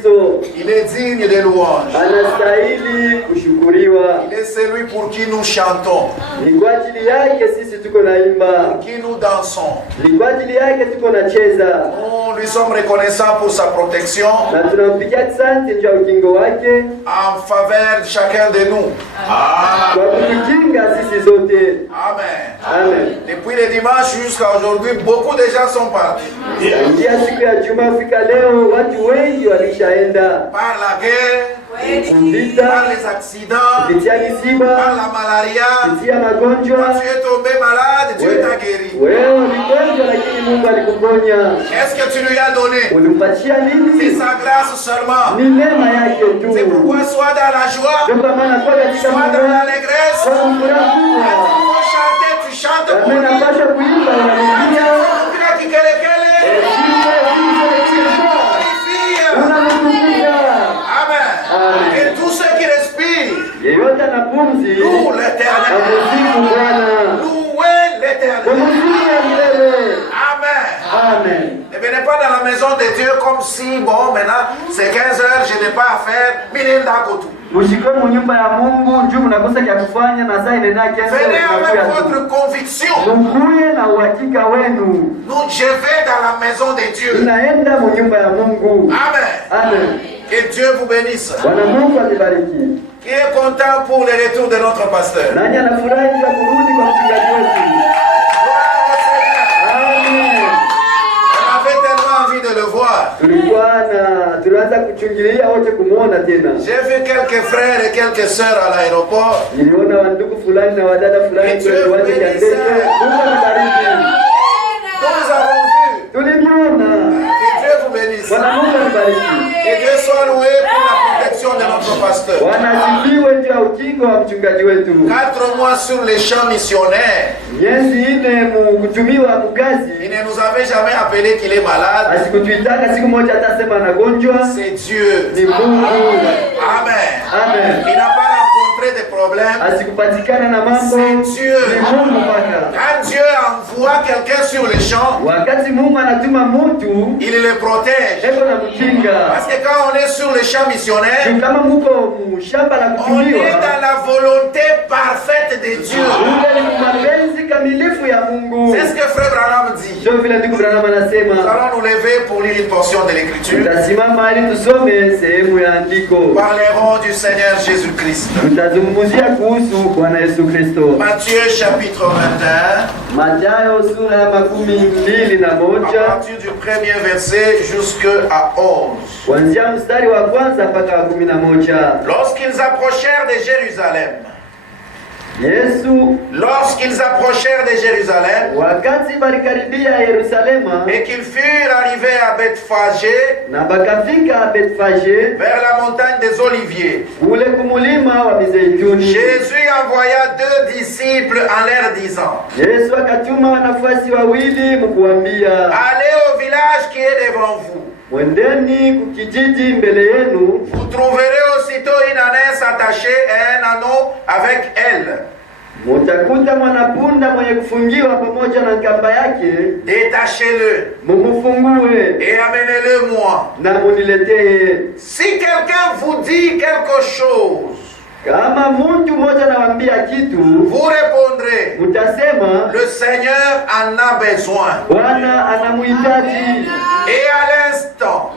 Kristo. Il est digne de louange. Anastahili kushukuriwa. Il est celui pour qui nous chantons. Ni kwa ajili yake sisi tuko naimba. Pour qui nous dansons. Ni kwa ajili yake tuko nacheza. Nous lui sommes reconnaissants pour sa protection. Na tunampigia asante juu ya ukingo wake. En faveur de chacun de nous. Amen. Kwa kutukinga sisi zote. Amen. Amen. Depuis le dimanche jusqu'à aujourd'hui, beaucoup de gens sont partis. Tangia siku ya Juma fika leo watu wengi walishaenda. Par la guerre, par les accidents, par la malaria. Quand tu es tombé malade, Dieu t'a guéri. Qu'est-ce que tu lui as donné? C'est sa grâce seulement. C'est pourquoi soit dans la joie, soit dans l'allégresse. Quand il faut chanter, tu chantes pour lui. Amen. Et tous ceux qui respirent, louent l'Éternel. Louez l'Éternel. Amen. Ne venez pas dans la maison de Dieu comme si, bon, maintenant, c'est 15 heures, je n'ai pas à faire. Venez avec votre conviction. Je vais dans la maison de Dieu. Amen. Que Dieu vous bénisse. Qui est content pour le retour de notre pasteur? De le voir. J'ai vu quelques frères et quelques sœurs à l'aéroport. Et Dieu bénisse. Nous avons vu. Que Dieu vous bénisse. Que Dieu soit loué pour la protection de notre pasteur. 4 mois sur les champs missionnaires. Il ne nous avait jamais appelé qu'il est malade. C'est Dieu. Amen. Il n'a pas rencontré des problèmes. C'est Dieu. Quand Dieu envoie quelqu'un sur les champs, il le protège. Parce que quand on est sur les champs missionnaires, on est dans la volonté parfaite de Dieu. C'est ce que Frère Branham dit. Nous allons nous lever pour lire une portion de l'Écriture. Parlerons du Seigneur Jésus-Christ. Matthieu chapitre 21. À partir du premier verset jusqu'à 11. Lorsqu'ils approchèrent de Jérusalem, et qu'ils furent arrivés à Bethphagée, vers la montagne des Oliviers, Jésus envoya 2 disciples en leur disant: allez au village qui est devant vous. Vous trouverez aussitôt une ânesse attachée et un anneau avec elle. Détachez-le et amenez-le moi. Si quelqu'un vous dit quelque chose, vous répondrez: le Seigneur en a besoin. Et à l'instant,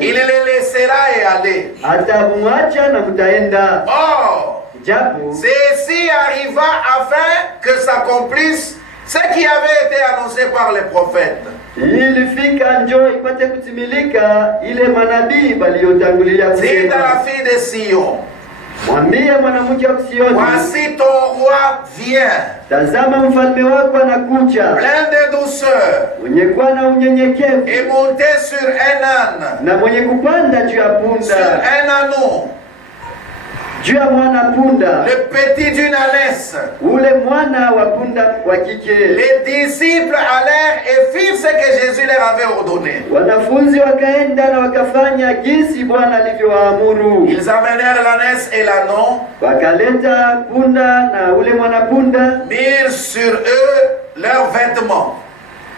il le laissera et aller. Or, ceci arriva afin que s'accomplisse ce qui avait été annoncé par les prophètes. Dites à la fille de Sion: voici ton roi vient, plein de douceur, et monté sur un âne, sur un anneau, le petit d'une ânesse. Les disciples allèrent et firent ce que Jésus leur avait ordonné. Ils amenèrent l'ânesse et l'anneau, mirent sur eux leurs vêtements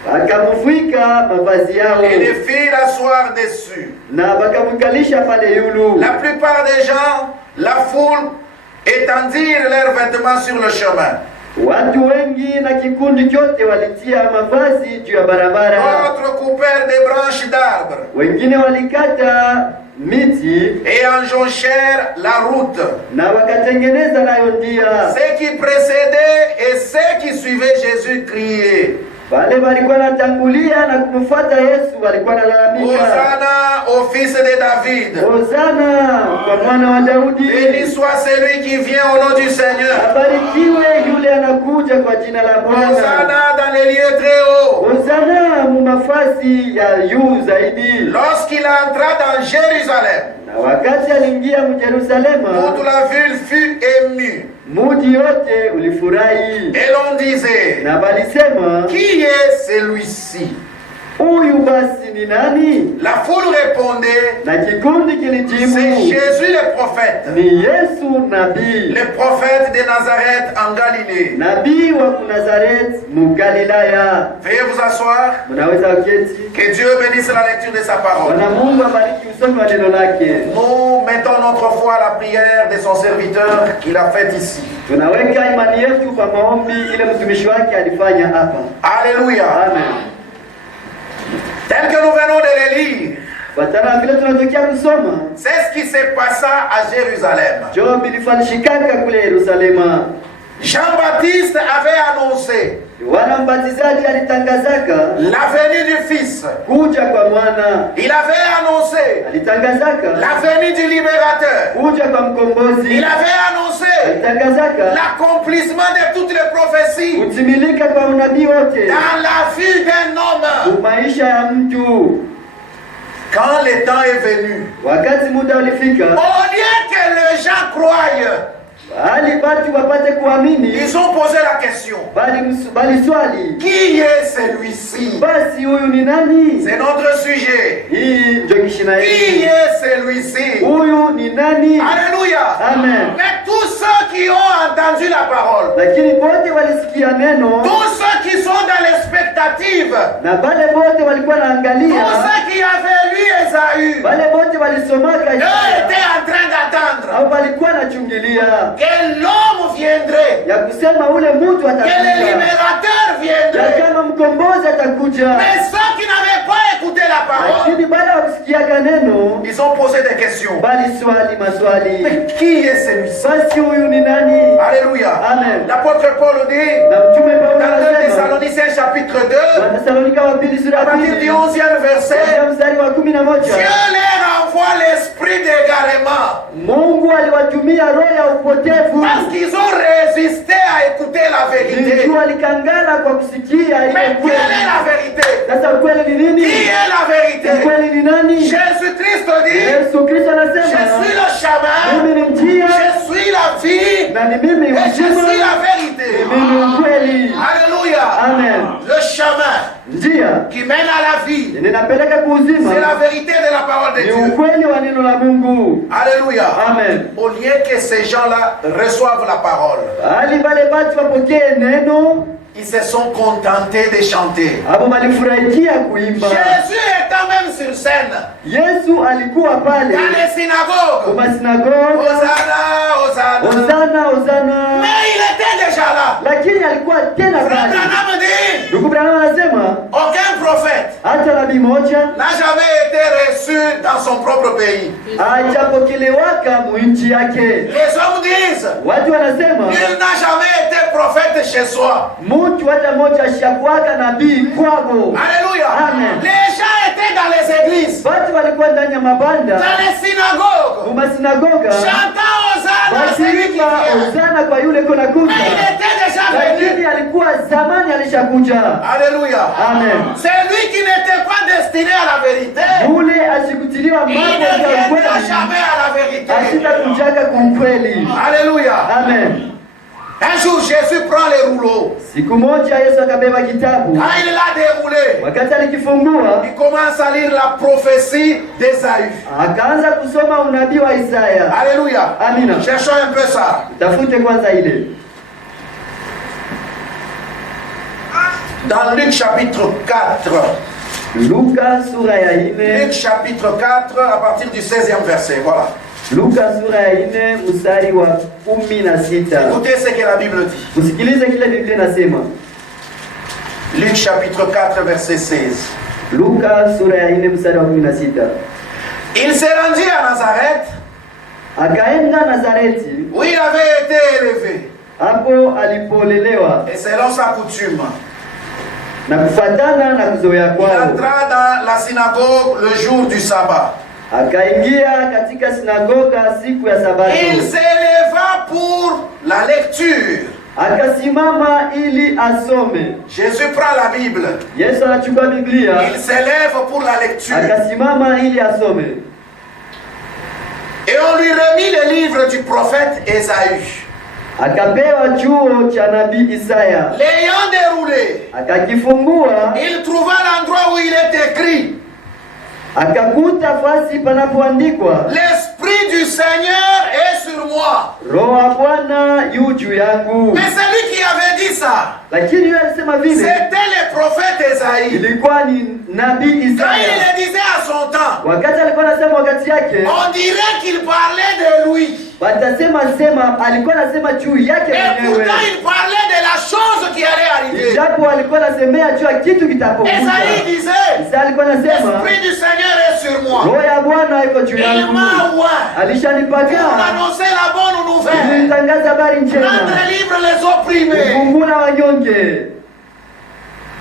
Wakamvika mavazi yao. Et les filles l'asseoir dessus. Na wakamkalisha pale yulu. La plupart des gens, la foule, étendirent leurs vêtements sur le chemin. Watu wengi na kikundi chote walitia mavazi juu ya barabara. D'autres coupèrent des branches d'arbres. Wengine walikata miti et enjonchèrent la route. Na wakatengeneza nayo ndia. Ceux qui précédaient et ceux qui suivaient Jésus criaient. Wale walikuwa natangulia na kumfuata Yesu walikuwa nalalamika. Hosanna au fils de David. Hosanna kwa mwana wa Daudi. Béni soit celui qui vient au nom du Seigneur. Abarikiwe yule anakuja kwa jina la Bwana. Hosanna dans les lieux très hauts. Hosanna mu mafasi ya juu zaidi. Lorsqu'il entra dans Jérusalem, na wakati aliingia Yerusalemu, toute la ville fut émue. Muji yote ulifurahi. Et l'on disait, na balisema, qui est celui-ci? Huyu basi ni nani? La foule répondait, na kikundi kilijibu, c'est Jésus le prophète. Ni Yesu nabii. Le prophète de Nazareth en Galilée. Nabii wa Nazareth mu Galilaya. Veuillez vous asseoir. Mnaweza kuketi. Que Dieu bénisse la lecture de sa parole. Bwana Mungu abariki usomi wa neno lake. Nous mettons notre foi à la prière de son serviteur qu'il a faite ici. Tunaweka imani yetu kwa maombi ile mtumishi wake alifanya hapa. Alléluia. Amen. Tel que nous venons de le lire, c'est ce qui s'est passé à Jérusalem. Jean-Baptiste avait annoncé la venue du Fils. Il avait annoncé la venue du Libérateur. Il avait annoncé l'accomplissement de toutes les prophéties dans la vie d'un homme. Quand le temps est venu, au lieu que les gens croient, ils ont posé la question, qui est celui-ci? C'est notre sujet. Qui est celui-ci? Alléluia. Amen. Mais tous ceux qui ont entendu la parole, tous ceux qui sont dans l'expectative, tous ceux qui avaient lu Esaü, eux étaient en train d'attendre que l'homme viendrait, que le libérateur viendrait. Mais ceux qui n'avaient pas écouté la parole, ils ont posé des questions. Mais qui est celui-ci? Alléluia. Amen. L'apôtre Paul dit dans 2 Thessaloniciens chapitre 2, à partir du 11e verset, Dieu leur envoie l'esprit d'égarement parce qu'ils ont résisté à écouter la vérité. Mais quelle est la vérité? Qui est la vérité? Jésus-Christ dit, je suis le chemin, je suis la vie et je suis la vérité. Alléluia. Amen. Le chemin qui mène à la vie, c'est la vérité de la parole de Dieu. Alléluia. Amen. Au lieu que ces gens-là reçoivent la parole, ils se sont contentés de chanter. Jésus étant même sur scène, dans les synagogues, Hosanna, mais il était déjà là. Frère Branham dit, aucun prophète n'a jamais été reçu dans son propre pays. Les hommes disent, il n'a jamais été prophète chez soi. Alléluia. Amen. Les gens étaient dans les églises, dans les synagogues, chantant Hosanna, celui qui vient. Mais il était déjà venu. Alléluia. Amen. Celui qui n'était pas destiné à la vérité, il ne viendra jamais à la vérité. Alléluia. Amen. Un jour, Jésus prend les rouleaux. Quand il l'a déroulé, il commence à lire la prophétie d'Esaü. Alléluia. Amina. Cherchons un peu ça. Dans Luc chapitre 4. Luka sura ya 4. Luc chapitre 4 à partir du 16e verset. Voilà. Luka sura ya 4 mstari wa 16. Écoutez ce que la Bible dit. Msikilize kile Biblia inasema. Luc chapitre 4 verset 16. Luka sura ya 4 mstari wa 16. Il s'est rendu à Nazareth. Akaenda Nazareti. Où il avait été élevé. Hapo alipolelewa. Et selon sa coutume. Na kufatana na kuzoea kwao. Il entra dans la synagogue le jour du sabbat. Akaingia katika sinagoga siku ya Sabato. Il s'éleva pour la lecture. Akasimama ili asome. Jésus prend la Bible. Yesu anachukua Biblia. Il s'élève pour la lecture. Akasimama ili asome. Et on lui remit le livre du prophète Ésaü. Akapewa chuo cha nabii Isaya. L'ayant déroulé, akakifungua, il trouva l'endroit où il est écrit. Akakuta fasi panapoandikwa, l'Esprit du Seigneur est sur moi. Roho wa Bwana yu juu yangu. Mais celui qui avait dit ça, lakini yeye alisema vile, c'était le prophète Ésaïe. Ilikuwa ni nabii Isaya. Quand il le disait à son temps, wakati alikuwa anasema wakati yake, on dirait qu'il parlait de lui. Watasema alikuwa anasema juu yake mwenyewe. Et pourtant il parlait de la chose qui allait arriver. Japo alikuwa anasemea juu ya kitu kitapokuja. Ésaïe disait, alikuwa anasema, l'Esprit du Seigneur est sur moi. Roho ya Bwana iko juu yangu. Il m'a oint Alishanipaka pour annoncer la bonne nouvelle. Nitangaza habari njema. Rendre libre les opprimés. Kufungua wanyonge.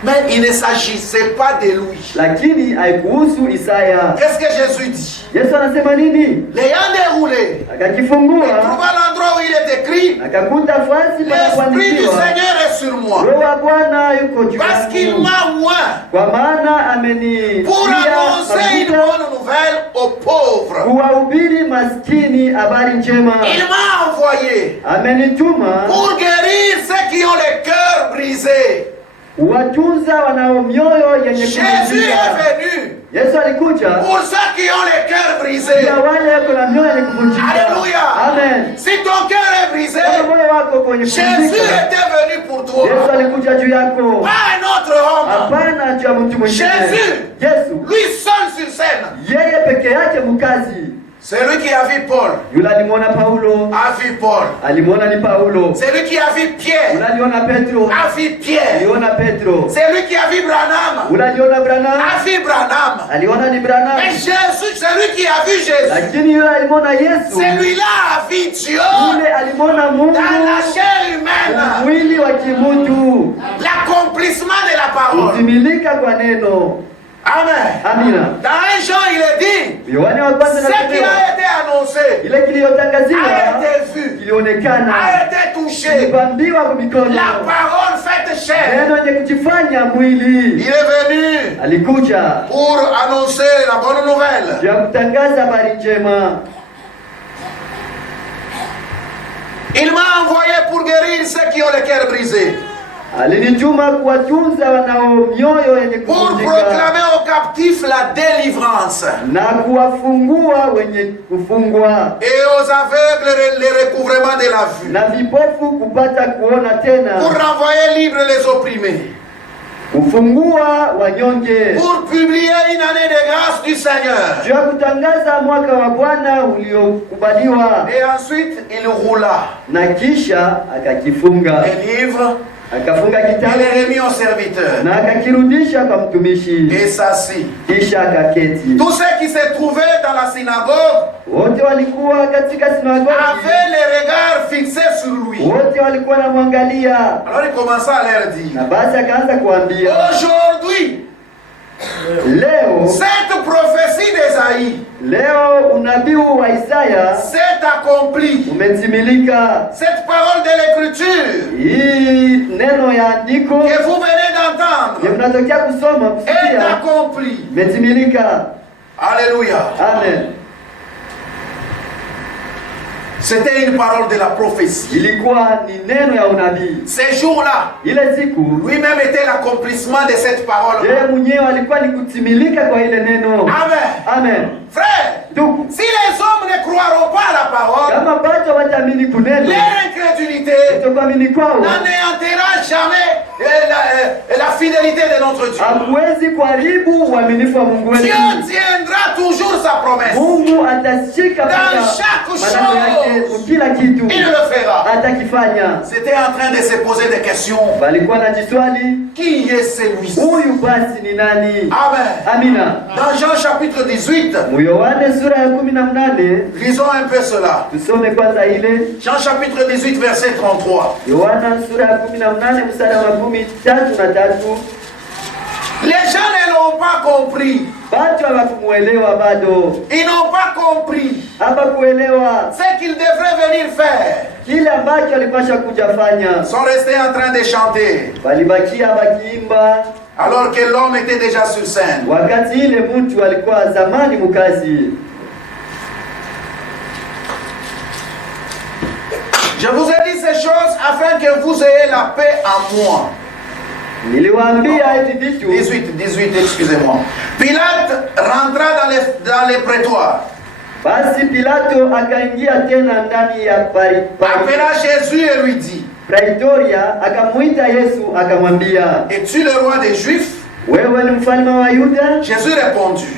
Mais il ne s'agissait pas de lui. Lakini haikuhusu Isaya. Qu'est-ce que Jésus dit? Yesu anasema nini? L'ayant déroulé, akakifungua, il trouva l'endroit où il est écrit, akakuta fasi l'Esprit du Seigneur est sur moi. Roho wa Bwana yuko juu yangu. Parce qu'il m'a oint kwa maana ameni pour annoncer une bonne nouvelle aux pauvres. Kuwahubiri maskini habari njema. Il m'a envoyé amenituma pour guérir ceux qui ont les cœurs brisés. Watunza wanao mioyo yenye Jésus est venu Yesu alikuja pour ceux qui ont les cœurs brisés. ya wale wako na mioyo yenye kuvunjika. Alléluia. Amen. Si ton cœur est brisé, moyo wako kwenye Jésus était venu pour toi. Yesu alikuja juu yako. Pas un autre homme. Hapana juu ya mtu mwingine. Jésus. Yesu. Lui seul sur scène. Yeye peke yake mkazi. Celui qui a vu Paul, yule alimwona Paulo, a vu Paul. Alimwona ni Paulo. Celui qui a vu Pierre, yule aliona Petro, a vu Pierre. Aliona Petro. Celui qui a vu Branham, yule aliona Branham, a vu Branham. Aliona ni Branham. Mais Jésus, celui qui a vu Jésus, lakini yule alimwona Yesu, celui-là a vu Dieu yule alimwona Mungu dans la chair humaine, mwili wa kimutu, l'accomplissement de la parole. Kutimilika kwa neno. Amen. Amina. Dans 1 Jean, il est dit, ce qui a été annoncé, ile kiliyotangaziwa, a été vu, kilionekana, a été touché, kilibambiwa kwa mikono, la parole faite chair. Neno yenye kujifanya mwili. Il est venu alikuja pour annoncer la bonne nouvelle, ya kutangaza habari njema. Il m'a envoyé pour guérir ceux qui ont le cœur brisé. Alinituma kuwatunza wanao mioyo yenye pour kuvunjika, proclamer aux captifs la délivrance, na kuwafungua wenye kufungwa, et aux aveugles le recouvrement de la vue, na vipofu kupata kuona tena, pour renvoyer libres les opprimés, kufungua wanyonge, pour publier une année de grâce du Seigneur. juu ya kutangaza mwaka wa Bwana uliokubaliwa. Et ensuite il roula Na kisha akakifunga, le livre, akafunga il kitabu est remis au serviteur na akakirudisha kwa mtumishi, et s'assit. kisha akaketi. Tous ceux qui se trouvaient dans la synagogue Wote walikuwa katika sinagogi, avaient les regards fixés sur lui. wote walikuwa wanamwangalia. Alors il commença à leur dire, Na basi akaanza kuambia, aujourd'hui, leo cette prophétie d'Ésaïe leo unabii wa Isaya s'est accomplie. umetimilika. Cette parole de l'écriture Hii neno ya andiko que vous venez d'entendre mnatokea kusoma est kusikia accomplie. umetimilika. Alléluia. Amen. C'était une parole de la prophétie. Ilikuwa ni neno ya unabii. Ces jours-là, Ile siku lui-même était l'accomplissement de cette parole. yeye mwenyewe alikuwa ni kutimilika kwa ile neno. Amen. Amen. Frère, Ndugu, si les hommes ne croiront pas à la parole, leur incrédulité n'anéantira jamais la fidélité de notre Dieu. Dieu tiendra toujours sa promesse. Dans chaque chose, il le fera. C'était en train de se poser des questions. Qui est celui-ci? Amen. Dans Jean chapitre 18, lisons un peu cela. Jean chapitre 18 verset 33. Les gens ne l'ont pas compris. Ils n'ont pas compris ce qu'ils devraient venir faire. Ils sont restés en train de chanter alors que l'homme était déjà sur scène. Je vous ai dit ces choses afin que vous ayez la paix en moi. 18, excusez-moi. Pilate rentra dans les prétoires. Appela Jésus et lui dit: es-tu le roi des Juifs? Jésus répondit: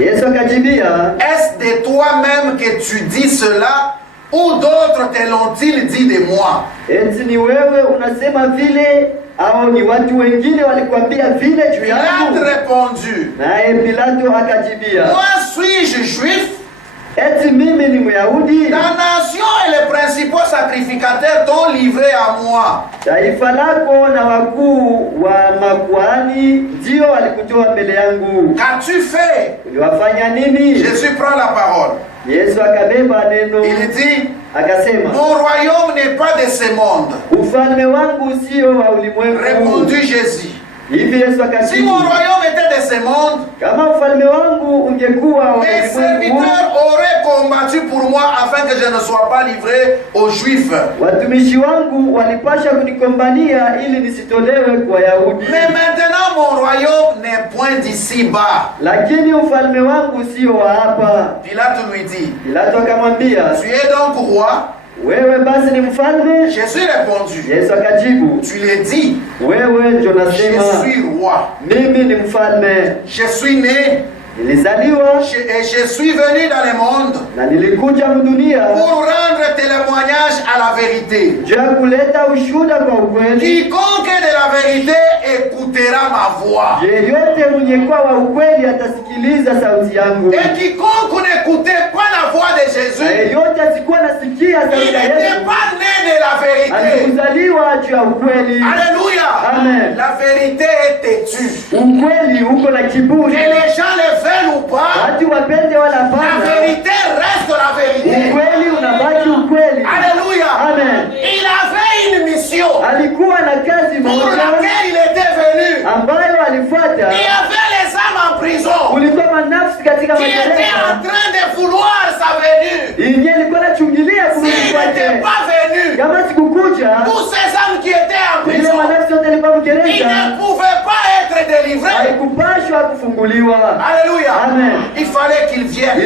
est-ce de toi-même que tu dis cela, ou d'autres te l'ont-ils dit de moi? Pilate répondit: moi suis-je juif? Ta nation et les principaux sacrificateurs t'ont livré à moi. Qu'as-tu fait? Jésus prend la parole. Il dit: mon royaume n'est pas de ce monde. Répondit Jésus: si mon royaume était de ce monde, mes serviteurs auraient combattu pour moi afin que je ne sois pas livré aux Juifs. Mais maintenant mon royaume n'est point d'ici-bas. Pilate lui dit: tu es donc roi? Jésus répondit: tu l'as dit, je suis roi. Je suis né et je suis venu dans le monde pour rendre témoignage à la vérité. Quiconque est de la vérité écoutera ma voix. Et quiconque n'écoutait pas la voix de Jésus, il n'était pas né de la vérité. Alléluia. Amen. La vérité est têtue. Que les gens le veulent ou pas, la vérité reste la vérité. Alléluia. Amen. Il avait une mission pour laquelle il était venu. Il y avait les âmes en prison qui étaient en train de vouloir sa venue. S'il n'était pas venu, tous ces âmes qui étaient en prison, ils ne pouvaient pas être délivrés. Alléluia. Amen. Il fallait qu'il vienne.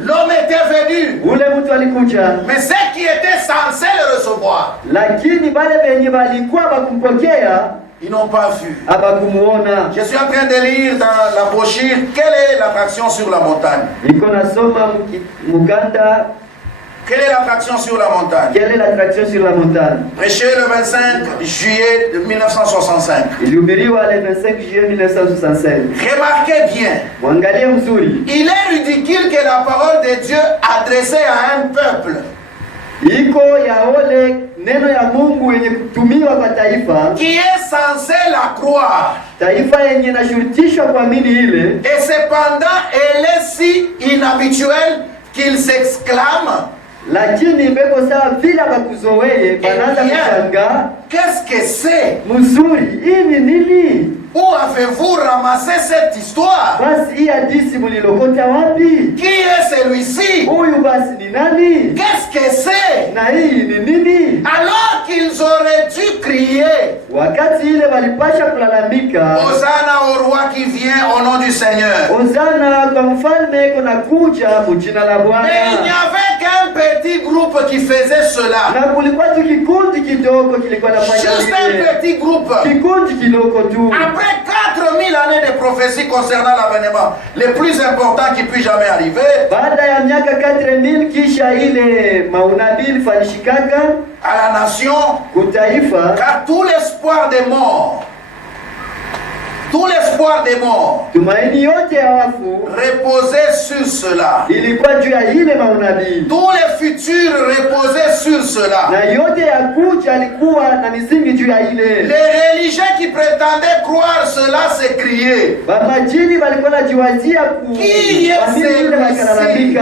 L'homme était venu, mais ceux qui étaient censés le recevoir, ils n'ont pas vu. Je suis en train de lire dans la brochure quelle est l'attraction sur la montagne. Quelle est l'attraction sur la montagne? Prêché le 25 juillet 1965. Remarquez bien. Il est ridicule que la parole de Dieu adressée à un peuple qui est censé la croire, et cependant elle est si inhabituelle qu'il s'exclame: Lakini mbeko sawa vile bakuzoee banaanza kushanga. Qu'est-ce que c'est? Mzuri, hii ni nini? Où avez-vous ramassé cette histoire? Basi hii hadithi mulilokota wapi? Qui est celui-ci? Huyu basi ni nani? Qu'est-ce que c'est? Na hii ni nini? Alors qu'ils auraient dû crier. Wakati ile walipasha kulalamika. Hosanna au roi qui vient au nom du Seigneur. Hosanna kwa mfalme kuna kuja mjina la Bwana. Mais il n'y avait qu'un petit groupe qui faisait cela. Na kulikuwa tu kikundi kidogo kilikuwa nafanya vile. Juste un petit groupe. Kikundi kidogo tu. Après 4000 années de prophétie concernant l'avènement, le plus important qui puisse jamais arriver. Baada ya miaka 4000 kisha ile maunabii ilifanyishikaga à la nation, kutaifa, car tout l'espoir des morts, tumaini yote ya wafu reposait sur cela. ilikuwa juu ya ile maunabii. Tous les futurs reposaient sur cela. Na yote ya kuja alikuwa na misingi juu ya ile. Les religieux qui prétendaient croire cela s'écriaient. Bamajini walikuwa najiwazia ku Qui est celui-ci?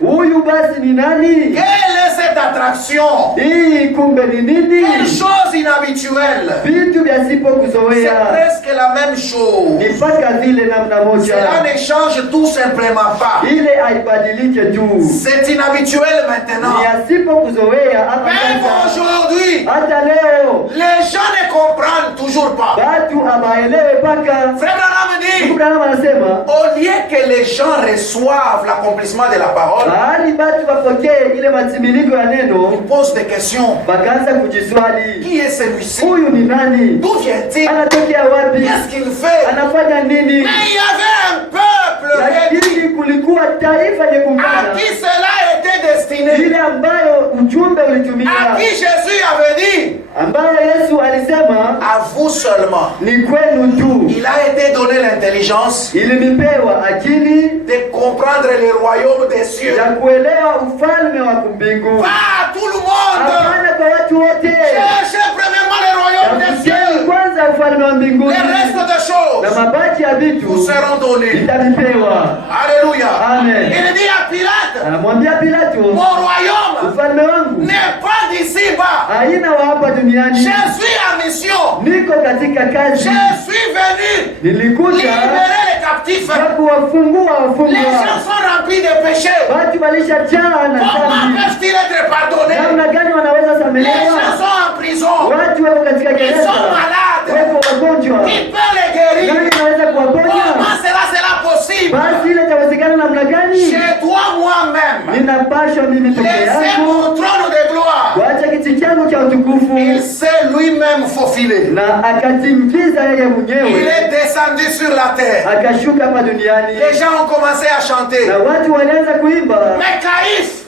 Huyu basi ni nani? Quelle est cette attraction? Hii kumbe ni nini? Quelle chose inhabituelle. Vitu vya sipo C'est kuzoea. presque la même chose. Ni paka vile namna moja. Cela ne change tout simplement pas. Ile haibadilike tu. C'est inhabituel maintenant. Ni asipo kuzoea hapa Même sasa. aujourd'hui, Hata leo les gens ne comprennent toujours pas. watu hawaelewi paka. Frère Branham dit, Branham anasema au lieu que les gens reçoivent l'accomplissement de la parole, bali watu wapokee ile matimiliko ya neno, ils posent des questions. bakaanza kujiswali. Qui est celui-ci? Huyu ni nani? D'où vient-il? Anatokea wapi? Qu'est-ce qu'il fait? Anafanya nini? Mais il y avait un peuple Lakini kulikuwa taifa à nyekumbana qui cela était destiné, ile ambayo ujumbe à ulitumika, qui Jésus avait dit, ambayo Yesu alisema à vous seulement. ni kwenu tu. Il a été donné l'intelligence Ilinipewa akili de comprendre le royaume des cieux. ya kuelewa ufalme wa mbingu. Pas à tout le monde. Hapana kwa watu wote. Cherchez premièrement le royaume des Tafuteni cieux. kwanza ufalme wa mbinguni, Les restes de na choses mabaki ya vous vitu seront donnés. itavipewa. Alléluia. Amen. Il dit à Pilate, Anamwambia Pilato, mon royaume ufalme wangu n'est pas d'ici-bas. haina wa hapa duniani. Je suis en mission. Niko katika kazi, Je suis venu nilikuja libérer les captifs. na kuwafungua Les wafungwa. gens sont remplis de péchés. Watu walishajaa na Comment dhambi. peuvent-ils être pardonnés? Namna gani wanaweza Les gens samehewa? sont en prison. Watu wako katika Ils gereza, sont malades. wako wagonjwa. Qui peut les guérir? Nani anaweza kuwaponya? Comment sera possible? Basi ile itawezekana namna gani? Je dois moi-même Ninapashwa mimi peke laisser yangu mon trône de gloire. kuacha kiti changu cha utukufu, Il s'est lui-même faufilé. na akatingiza yeye Il mwenyewe, est descendu sur la terre. akashuka hapa duniani, Les gens ont commencé à chanter. na watu walianza kuimba. Mais Caïphe,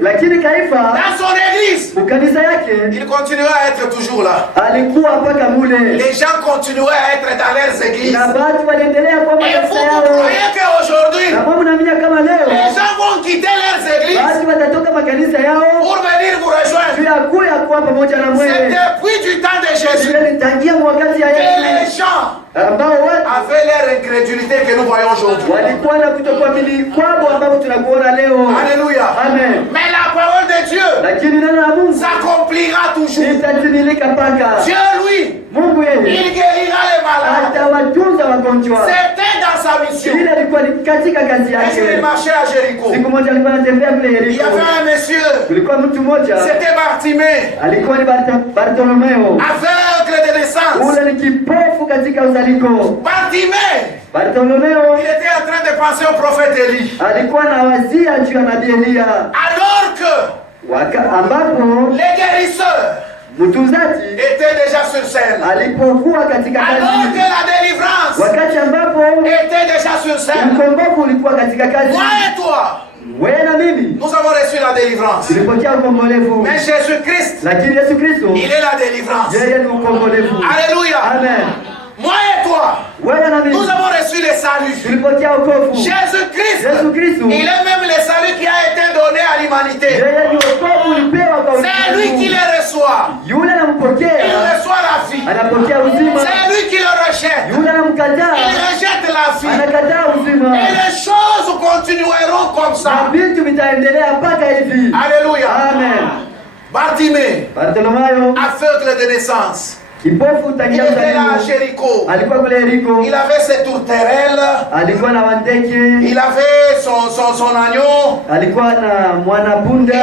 Lakini Kaifa dans son église, ukanisa yake il continuait à être toujours là. alikuwa mpaka mule, Les gens continuaient à être dans leurs églises. na watu waliendelea kwa Et vous, makanisa vous yao. croyez qu'aujourd'hui, Na mimi naamini kama leo les gens vont quitter leurs églises watu watatoka makanisa yao pour venir vous rejoindre? juu ya kuya kuwa pamoja na C'est mwewe. depuis du temps de Jésus Ile tangia wakati ya que les Yesu gens ambao watu avaient leur incrédulité que nous voyons aujourd'hui. walikuwa na kutokuamini kwao ambao tunakuona leo. Alléluia. Amen. Mais la parole de Dieu Lakini neno la Mungu s'accomplira toujours. litatimilika mpaka. Dieu, lui, Mungu yeye il guérira les malades. atawatunza wagonjwa. C'était dans sa mission. Ile ilikuwa ni katika kazi Est-ce qu'il yake. marchait à Jéricho? Siku moja alikuwa anatembea kule Il y Yeriko. avait un monsieur, Kulikuwa mtu mmoja c'était Bartimée, alikuwa ni Bartolomeo. aveugle de naissance. Ule ni kipofu katika uzaliko. Bartimée, Bartolomeo il était en train de penser au prophète Élie. alikuwa na wazia juu ya nabii Elia, Alors que ambapo les guérisseurs mtunzaji étaient déjà sur scène. alipokuwa katika Alors kazi, que la délivrance wakati ambapo était déjà sur scène. ukombovu ulikuwa katika kazi. Moi et toi, Wewe na mimi nous avons reçu la délivrance. tulipokea ukombolevu, Mais Jésus-Christ, lakini Yesu Kristo il est la délivrance. yeye ni ukombolevu. Alléluia. Amen. Moi et toi, Wewe na mimi nous avons reçu le salut. tulipokea wokovu. Jésus-Christ, Yesu Kristo il est même le salut qui a été donné à l'humanité. yeye ni wokovu ulipewa kwa C'est lui qui ulimwengu. le reçoit. Yule Il anampokea reçoit la vie. anapokea uzima, C'est lui qui le rejette. yule anamkataa Il rejette la vie. anakataa uzima, Et les choses continueront comme ça. Alléluia. Amen. Bartimée, aveugle de naissance. Il était là à Jéricho. Il avait ses tourterelles. Il avait son agneau. Il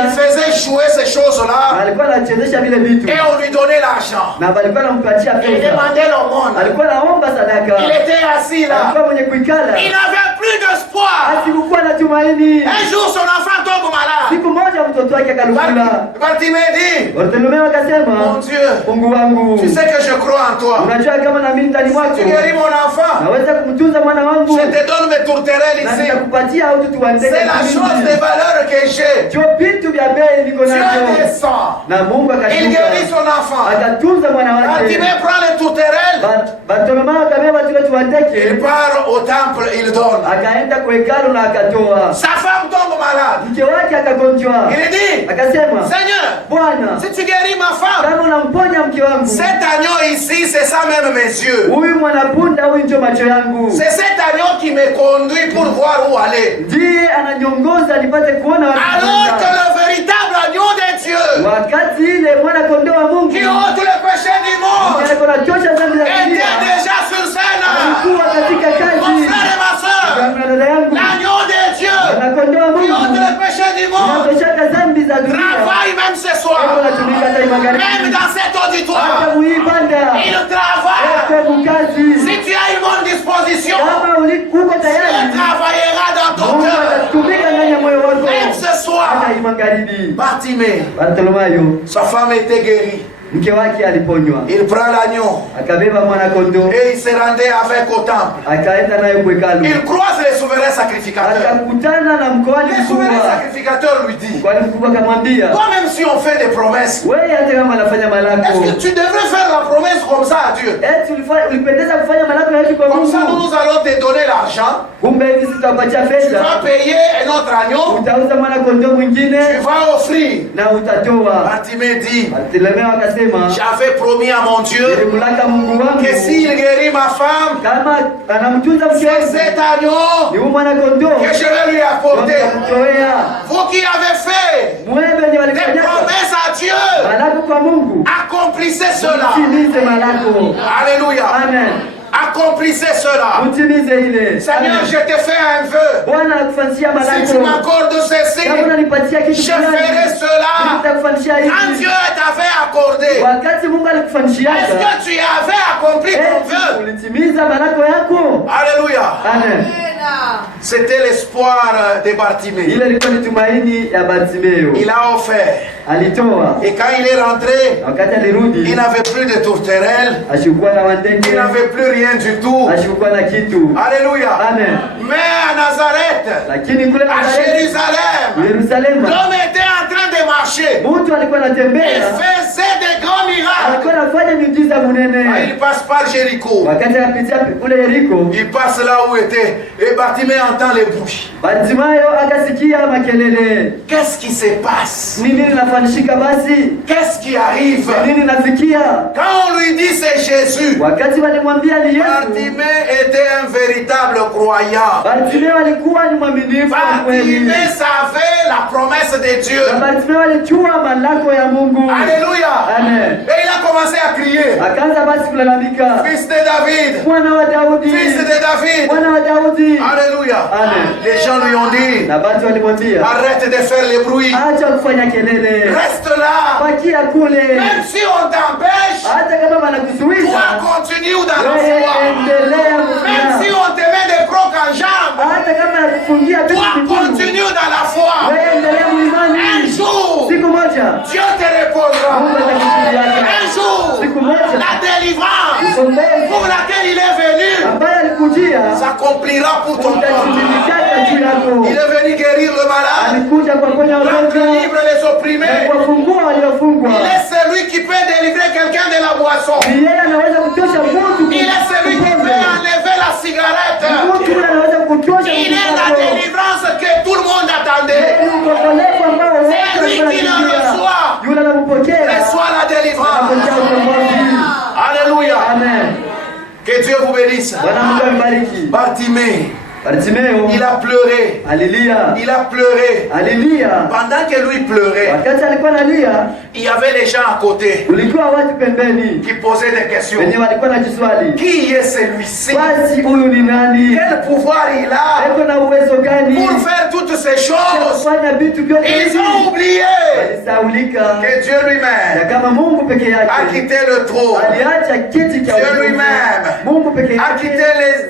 faisait jouer ces choses-là. Et on lui donnait l'argent. Il demandait l'aumône. Il était assis là. Il n'avait plus d'espoir. Un jour, son enfant tombe malade. Bartimée dit, mon Dieu, tu sais que je crois en toi. Si tu guéris mon enfant, je te donne mes tourterelles ici. C'est la chose de valeur que j'ai. Dieu descend. Il guérit son enfant. Bartimée prend les tourterelles. Il part au temple, il donne. Sa femme tombe malade. Il dit, Seigneur, si tu guéris ma femme, cet agneau ici, c'est ça même mes yeux. C'est cet agneau qui me conduit pour voir où aller. Alors que le véritable agneau de Dieu, qui ôte le péché du monde, était déjà sur scène. Mon frère et ma soeur, l'agneau de Dieu, qui ôte le péché du monde, travaille même ce soir, même dans cet auditoire. Il travaille. Si tu as une bonne disposition, il travaillera dans ton cœur. Même ce soir, Bartimée, sa femme était guérie. Il prend l'agneau et il se rendait avec au temple. Il croise les souverains sacrificateurs. Les souverains sacrificateurs lui disent, toi-même si on fait des promesses, est-ce que tu devrais faire la promesse comme ça à Dieu? Comme ça nous allons te donner l'argent. Tu vas payer un autre agneau. Tu vas offrir. Bartimée dit, j'avais promis à mon Dieu que s'il guérit ma femme, c'est cet agneau que je vais lui apporter. Vous qui avez fait des promesses à Dieu, accomplissez cela. Alléluia. Amen. Accomplissez cela. Seigneur, je te fais un vœu. Si tu m'accordes ceci, je ferai cela. Quand Dieu t'avait accordé, est-ce que tu avais accompli ton vœu? Alléluia. Amen. C'était l'espoir de Bartimée. Il a offert. Et quand il est rentré, il n'avait plus de tourterelles. Il n'avait plus rien du tout. Alléluia. Amen. Mais à Nazareth, à Jérusalem, l'homme était en train de marcher. Il faisait des grands miracles. Il passe par Jéricho. Il passe là où était. Et Bartimée entend les bruits. Qu'est-ce qui se passe? Qu'est-ce qui arrive? Quand on lui dit c'est Jésus, Bartimée était un véritable croyant. Bartimée savait la promesse de Dieu. Alléluia. Amen. Et il a commencé à crier, fils de David, fils de David. Alléluia. Amen. Les gens lui ont dit, arrête de faire les bruits. Reste là. Même si on t'empêche, toi continue dans la foi. Même si on te met des crocs en jambes, toi continue dans la foi. Un jour, Dieu te répondra. Un jour, la délivrance pour laquelle il est venu s'accomplira pour ton corps. Il est venu guérir le malade, rendre libre les opprimés. Il est celui qui peut délivrer quelqu'un de la boisson. Il est celui qui peut enlever la cigarette. Il est la délivrance que tout le monde attendait. C'est lui qui le reçoit. Reçoit la délivrance. Alléluia. Amen. Que Dieu vous bénisse. Bartimée Bartiméo il a pleuré. alilia. Il a pleuré. Alilia. Pendant que lui pleurait, Wakati alikuwa analia, il y avait les gens à côté kulikuwa watu pembeni qui posaient des questions. wenye walikuwa na jiswali. Qui est celui-ci? Basi huyu ni nani? Quel pouvoir il a Eko na uwezo gani? pour faire toutes ces choses? Kufanya vitu vyote Ils hivi? ont oublié Walisahaulika que Dieu na lui-même kama Mungu peke a yake quitté le trône. aliacha kiti cha Dieu utukufu. lui-même Mungu peke a yake quitté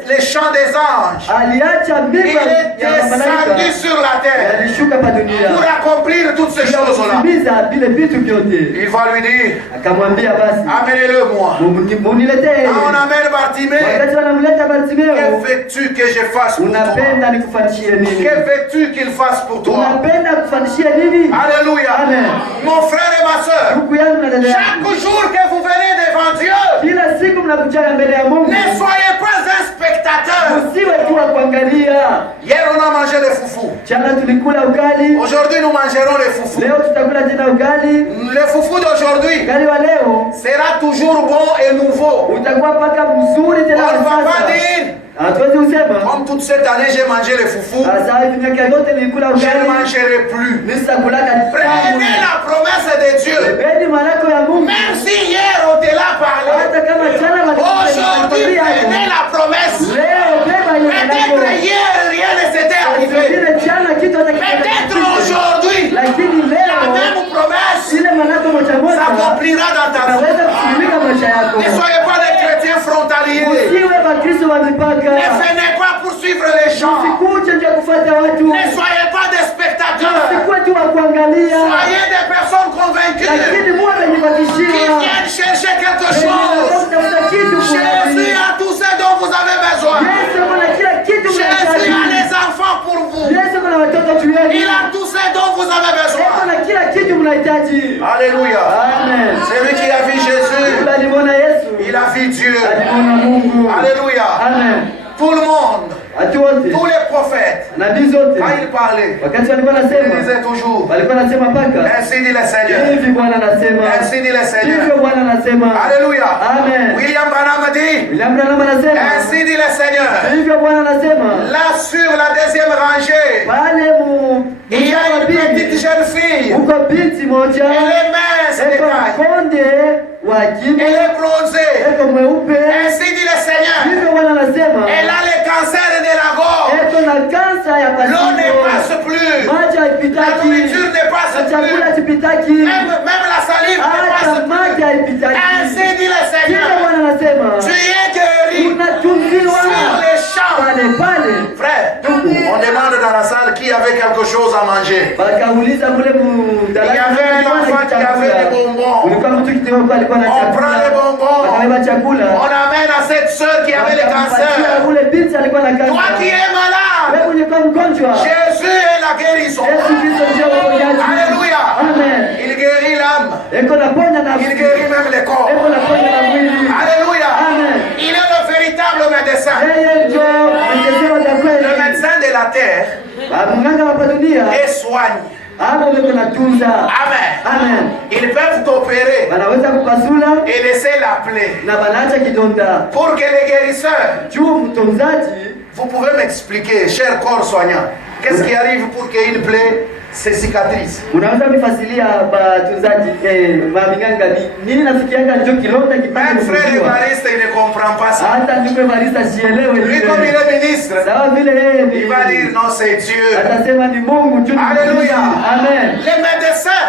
les champs des anges. aliacha Il mbingu est ya descendu malaika, sur la terre alishuka pa dunia pour accomplir toutes ces choses-là. kutimiza vile vitu vyote. Il va lui dire, Akamwambia basi, amenez-le moi. muniletee. Quand on amène Bartimée, Wakati wanamleta Bartiméo, que veux-tu que je fasse pour toi? unapenda nikufanishie nini? Que veux-tu qu'il fasse pour toi? Unapenda kufanishie nini? Alléluia. Amen. Mon frère et ma soeur, Ndugu yangu na dada yangu, chaque jour que vous venez devant Dieu, kila siku mnakujaga mbele ya Mungu, ne soyez pas un spectateur. usiwe tu wa kuangalia. Hier, on a mangé les foufous. Jana tulikula ugali, Aujourd'hui, nous mangerons les foufous. leo tutakula tena ugali. Le foufou d'aujourd'hui Ugali wa leo sera toujours bon et nouveau. utakuwa paka mzuri On tena ne wa va pas sasa. dire, Hatuwezi kusema comme toute cette année, j'ai mangé les foufous, sasa hivi miaka yote nilikula je ne ugali, mangerai plus. nisitakula Prenez la promesse de Dieu. Beni malako ya Mungu. Même si hier on te l'a parlé, Hata kama jana aujourd'hui prenez la promesse. leo beba hiyo Peut-être malako. hier rien ne s'était arrivé. Kile jana kitu hata Peut-être aujourd'hui lakini la leo même promesse ile malako moja moja s'accomplira dans ta vie. naweza kusimika maisha yako. Ne soyez pas des chrétiens frontaliers. Usiwe Wakristo wa mipaka. Ne venez pas poursuivre les gens. Usikuje nje kufuata watu. Ne soyez pas des spectateurs. Usikuwe tu wa kuangalia. Soyez des personnes convaincues Lakini muwe wenye qui kuhakikishiwa. viennent chercher quelque chose. Kutafuta kitu Jésus a tout ce dont vous avez besoin. Yesu ana kila kitu Jésus mnahitaji. a les enfants pour vous. Yesu ana watoto juu Il yenu. a tout ce dont vous avez Yesu besoin. ana kila kitu mnahitaji. Alléluia. Amen. Celui qui a vu Jésus, Yule alimwona Yesu. il a vu Dieu. Alimwona Mungu. Alléluia. Amen. Tout le monde, Watu wote. tous les prophètes, Nabii zote. quand ils parlaient, Wakati walikuwa ils nasema. disaient toujours, Walikuwa nasema paka. ainsi dit le Seigneur. Hivi Bwana anasema. Ainsi dit le Hivyo Seigneur. Bwana anasema. Alléluia. Amen. William Branham dit, William Branham anasema. ainsi dit le Seigneur. Hivyo Bwana anasema. Là sur la deuxième rangée, Pale il y a une petite jeune fille. uko binti moja. Elle est mince de Eko taille. konde wa Elle kimo. est bronzée. Eko mweupe. Ainsi dit le Seigneur. Hivyo Bwana anasema. Elle a le cancer de la gorge. Eko na kansa ya L'eau ne passe pasipo. plus. Maji La haipitaki. nourriture ne passe Chakula plus. chipitaki. Même la salive ne Hata passe maji plus. haipitaki. Ainsi dit le Hivyo Seigneur. Bwana anasema. Tu es guéri Unatunziwa. sur les champs. Pale pale. Frère, on demande dans la salle qui avait quelque chose à manger. Wakauliza mule mdalani. Il y avait un enfant qui avait des bonbons. Ulikuwa mtu kidogo alikuwa na On prend les chakula. bonbons. Akabeba chakula. On amène à cette soeur qui avait le Wakampatia cancer. ule binti alikuwa na Toi qui kansa. es malade, Wewe ulikuwa mgonjwa. Jésus est la guérison. Yesu Kristo ndio uponyaji. Alléluia. Amen. Il guérit l'âme. Eko naponya na Il guérit même les corps. Eko naponya na mwili. Alléluia. Amen. Il est le véritable médecin. Yeye ndio mtetezi wa Le kweli. médecin de la terre Mganga wa dunia. et soigne. Hapo ndio natunza. Amen. Amen. Ils peuvent t'opérer Wanaweza kupasula et laisser la plaie. na banaacha kidonda. Pour que les guérisseurs, Juu mtunzaji, vous pouvez m'expliquer, cher corps soignant, qu'est-ce qui arrive pour qu'il y ait une plaie, c'est cicatrice. unaweza kufasilia batunzaji mabinganga nini nafikianga ndio kilonda Même kipande frère Évariste, il ne comprend pas ça. hata ndugu Evarista sielewe Lui, comme il est ministre, sawa vile yeye ni il va dire non, c'est Dieu. atasema ni Mungu tu. Alléluia. Amen. Les médecins,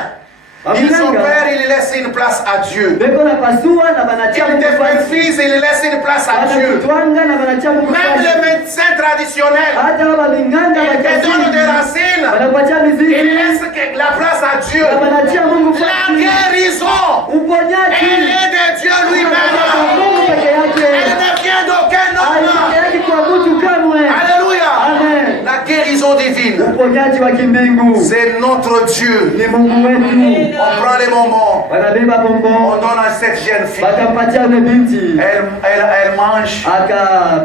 ils opèrent, ils laissent une place à Dieu. beko na pasua na banatia Ils te perfusent, ils laissent une place à Dieu. twanga na banatia Mungu. Même les médecins traditionnels, hata baba binganga ils te donnent des racines, wanakuachia ils mizizi laissent la place à Dieu. na banatia Mungu. La guérison, Uponyaji elle est de Dieu lui-même. Mungu peke yake. Elle ne vient d'aucun homme. Haitokei kwa mtu kamwe. Alléluia. Amen. La guérison divine, Uponyaji wa kimbingu c'est notre Dieu. ni Mungu wetu. On prend les bonbons, Wanabeba on bonbon donne à cette jeune fille. wakampatia yule binti Elle mange,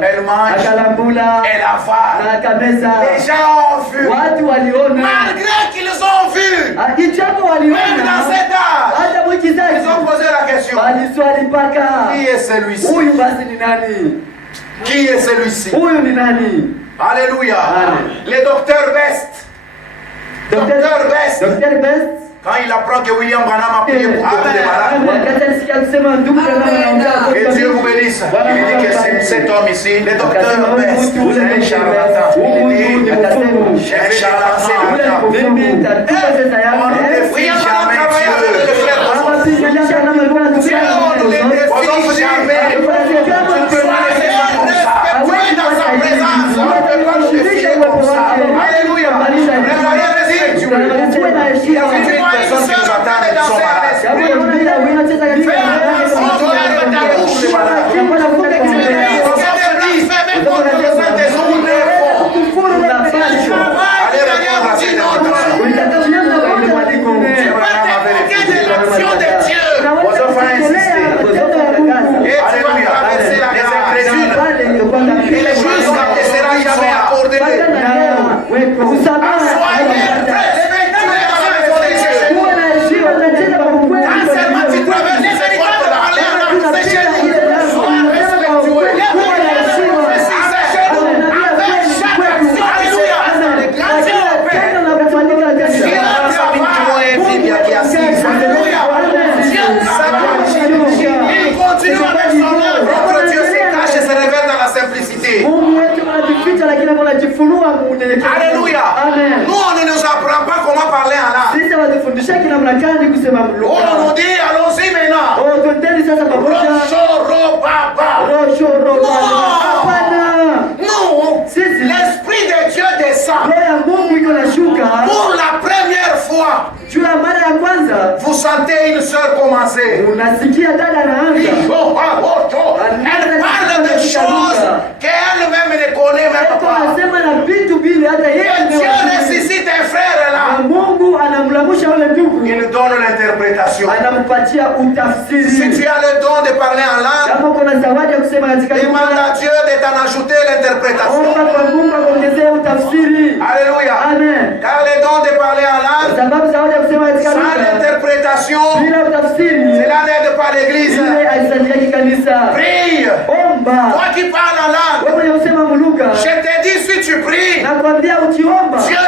elle mange, akalambula elle avale. na akameza. Les gens ont vu. Watu waliona, Malgré qu'ils ont vu, ijapo même dans waliona, cet âge, hata ils ont mwikizaji posé la question. waliswali paka Qui est celui-ci? huyu basi ni nani? Qui est celui-ci? Alléluia. Le docteur Best. Docteur Best. Quand il apprend que William Branham a prié pour beaucoup de malades, que Dieu vous bénisse. Il dit que cet homme ici, le docteur Best, vous êtes un charlatan. Il dit, un charlatan. On ne défie jamais Dieu. On ne défie jamais. Dans sa présence, on ne peut pas le défier comme ça. Alléluia. Il y a une personne qui nous attend et qui sont malades. Fais attention, tu lèves ta bouche. Allez répondre à cette invitation. Et les choses ne seront jamais accordées. Quand seulement tu traverses ces portes, parler en langue, c'est chez nous. Sois respectueux. Avec chaque action, alléluia. Quand tu opères, Dieu il continue avec son œuvre. Notre Dieu se cache et se révèle dans la simplicité. Alléluia. Nous, on ne nous apprend pas comment parler en langue. On nous dit, allons-y maintenant. Non. L'Esprit de Dieu descend. Pour la première fois, vous sentez une sœur commencer. Elle parle de choses qu'elle-même ne connaît même pas. Et Dieu ressuscite un frère là. Il donne l'interprétation. Si tu as le don de parler en langue, demande à Dieu de t'en ajouter l'interprétation. Alléluia. Car le don de parler en langue, sans l'interprétation, cela n'aide pas l'église. Prie. Toi qui parles en langue, je te dis, si tu pries, Dieu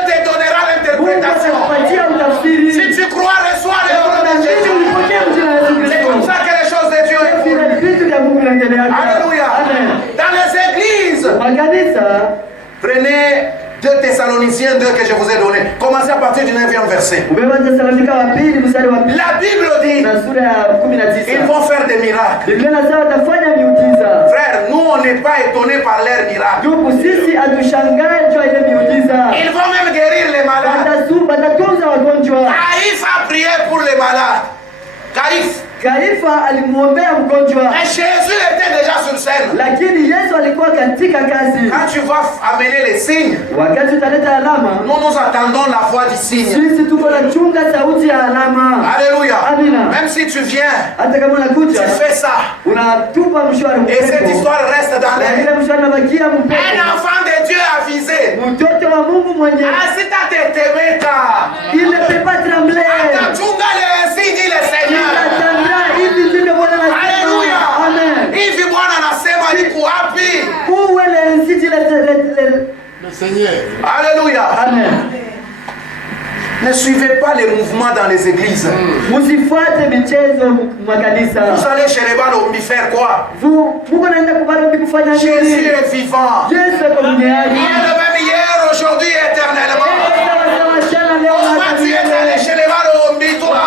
te donnera l'interprétation. Si tu crois, reçois le nom de Jésus. C'est comme ça que les choses de Dieu évoluent. Alléluia. Dans les églises, prenez 2 Thessaloniciens 2 que je vous ai donné. Commencez à partir du 9e verset. La Bible dit ils vont faire des miracles. Frère, nous on n'est pas étonnés par leurs miracles. Ils vont même guérir les malades. Caïphe a prié pour les malades. Caïphe. Mais Jésus était déjà sur scène. Quand tu vas amener les signes, nous nous attendons la voix du signe. Alléluia. Même si tu viens, tu fais ça. Et cette histoire reste dans l'air. Un enfant de Dieu avisé. Si tu as été il ne peut pas trembler. Ainsi dit le Seigneur. Alléluia. Amen. Hivi Bwana anasema iko wapi? Le Seigneur. Alléluia. Amen. Ne suivez pas les mouvements dans les églises. Vous allez chez les balles faire quoi? Jésus est vivant. Il est le même hier, aujourd'hui, éternellement. Pourquoi tu es allé chez les balles toi?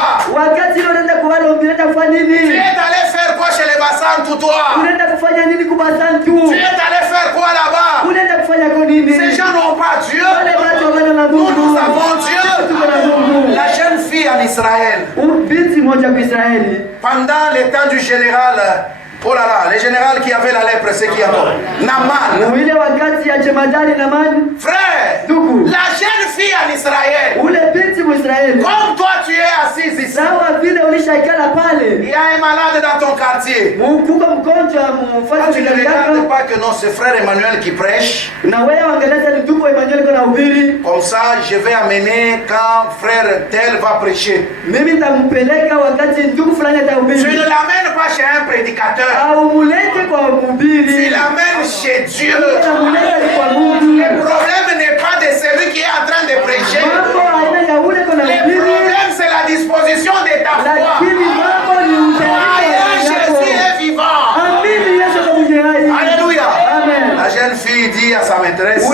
Tu es allé faire quoi chez les Bassantou toi? Tu es allé faire quoi là-bas? Ces gens n'ont pas Dieu. Nous avons Dieu. La jeune fille en Israël, pendant les temps du général, oh là là, le général qui avait la lèpre, c'est qui encore? Naman. Frère, la jeune fille en Israël, comme toi tu es assise ici, Il y a un malade dans ton quartier. Tu ne regardes pas que non, c'est frère Emmanuel qui prêche. Comme ça, je vais amener quand frère tel va prêcher. Tu ne l'amènes pas chez un prédicateur. Tu l'amènes chez Dieu. Le problème n'est pas de celui qui est en train de prêcher. Le problème, c'est la disposition de ta foi. Jésus est vivant. Alléluia. La jeune fille dit à sa maîtresse,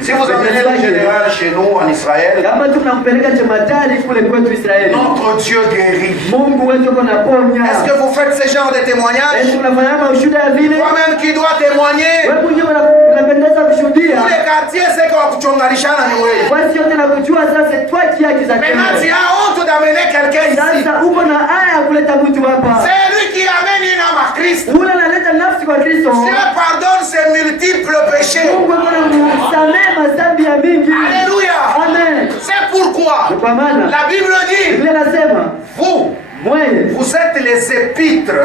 si vous amenez le général chez nous en Israël, notre Dieu guérit. Est-ce que vous faites ce genre de témoignage? Toi-même qui dois témoigner. Tous les quartiers, c'est qu'on Chongalishana. Maintenant, tu as honte d'amener quelqu'un ici. C'est lui qui amène une âme à Christ. Dieu pardonne ses multiples péchés. Alléluia. C'est pourquoi la Bible dit, vous êtes les épîtres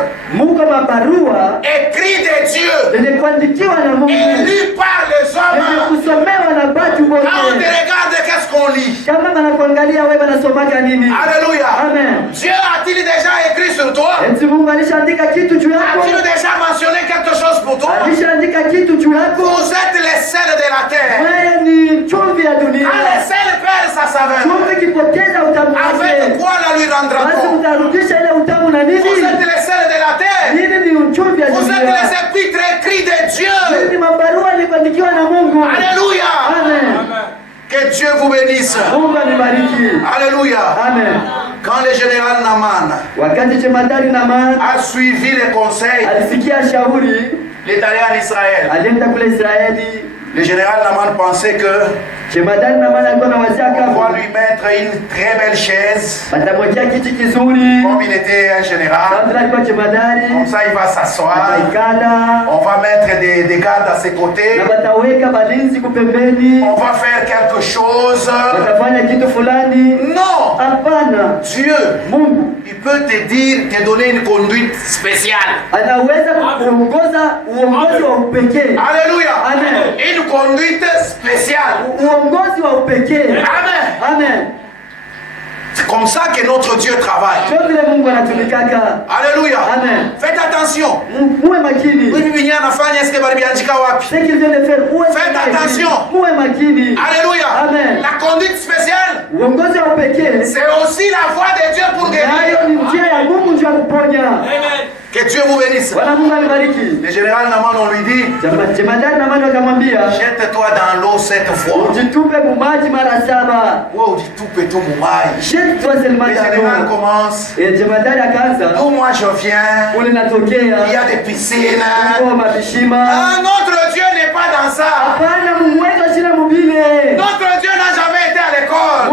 écrits de Dieu, élus par les hommes. Quand on te regarde, qu'est-ce qu'on lit? Alléluia. Dieu a-t-il déjà écrit sur toi? A-t-il déjà mentionné quelque chose pour toi? Vous êtes les sels de la terre. Quand les sels perdent sa saveur, avec quoi la lui rendra-t-on? Vous êtes les sels de la terre. Vous êtes les épîtres écrits de Dieu. Alléluia. Que Dieu vous bénisse. Alléluia. Quand le général Naman a suivi les conseils, il est allé en Israël. Le général Naman pensait que on va lui mettre une très belle chaise. Comme il était un général, comme ça il va s'asseoir. On va mettre des gardes à ses côtés. On va faire quelque chose. Non! Dieu, il peut te dire, te donner une conduite spéciale. Alléluia! Une conduite spéciale. Amen. C'est comme ça que notre Dieu travaille. Alléluia. Faites attention. Faites attention. Alléluia. La conduite spéciale, c'est aussi la voix de Dieu pour guérir. Que Dieu vous bénisse. Le général Naman, on lui dit, jette-toi dans l'eau cette fois. Le général commence. D'où moi je viens, il y a des piscines. Notre Dieu n'est pas dans ça. Notre Dieu n'a jamais été à l'école.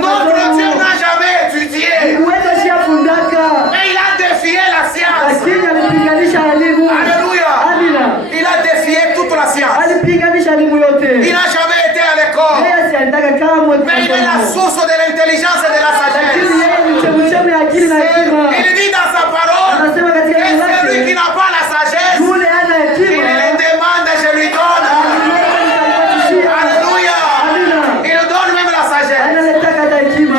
Notre Dieu n'a jamais étudié. Mais il a défié la science. Alléluia. Il a défié toute la science. Il n'a jamais été à l'école. Mais il est la source de l'intelligence et de la sagesse. Il dit dans sa parole que celui qui n'a pas la sagesse, il le demande et je lui donne. Alléluia. Il donne même la sagesse.